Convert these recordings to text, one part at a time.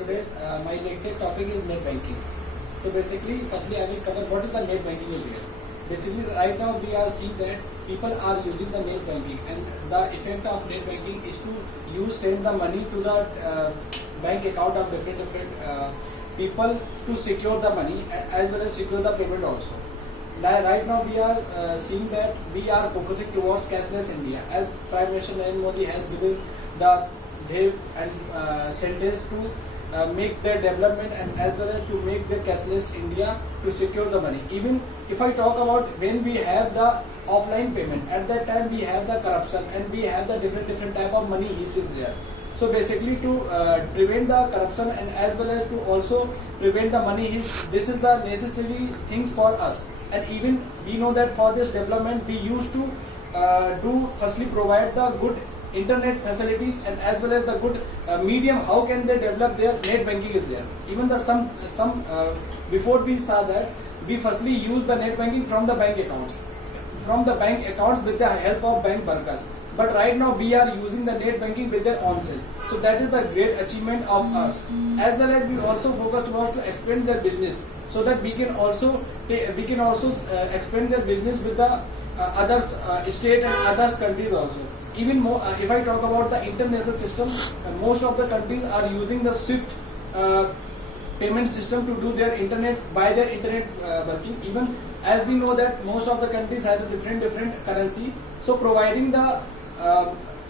today's my lecture topic is net banking. So basically, firstly I will cover what is the net banking is here. Basically, right now we are seeing that people are using the net banking, and the effect of net banking is to send the money to the bank account of different people to secure the money as well as secure the payment also. Right now we are seeing that we are focusing towards cashless India, as Prime Minister Narendra Modi has given the dhey and sentence to make their development and as well as to make the cashless India to secure the money. Even if I talk about when we have the offline payment, at that time we have the corruption and we have the different type of money issues there. So basically, to prevent the corruption and as well as to also prevent the money heist, this is the necessary things for us. And even we know that for this development we used to firstly provide the good internet facilities and as well as the good medium. How can they develop their net banking is there. Even the some before we saw that we firstly use the net banking from the bank accounts with the help of bank workers. But right now we are using the net banking with their own self. So that is the great achievement of us. As well as we also focus towards to expand their business, so that we can also expand their business with the other state and other countries also. Even more, if I talk about the international system, most of the countries are using the SWIFT payment system to do their internet working. Even as we know that most of the countries have a different currency, so providing the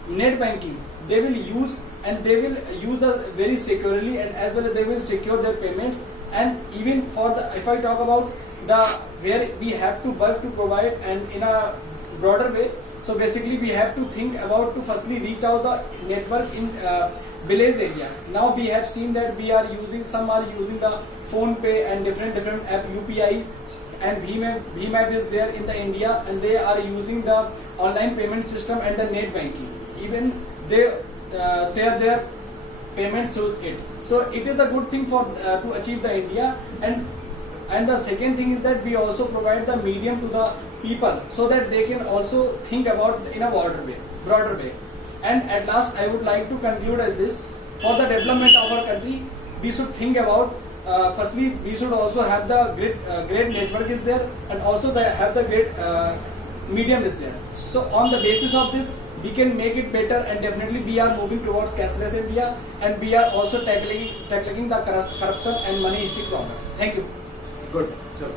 net banking, they will use very securely, and as well as they will secure their payments. And even for the, if I talk about the where we have to work to provide and in a broader way, so basically we have to think about to firstly reach out the network in village area. Now we have seen that some are using the Phone Pay and different app UPI, and BHIM is there in the India, and they are using the online payment system and the net banking. Even they share their payments through it. So it is a good thing for to achieve the India. And the second thing is that we also provide the medium to the people, so that they can also think about in a broader way. And at last I would like to conclude as this: for the development of our country, we should think about firstly we should also have the great network is there, and also have the great medium is there. So on the basis of this, we can make it better, and definitely we are moving towards cashless India, and we are also tackling the corruption and money history problem. Thank you. Good. Sure.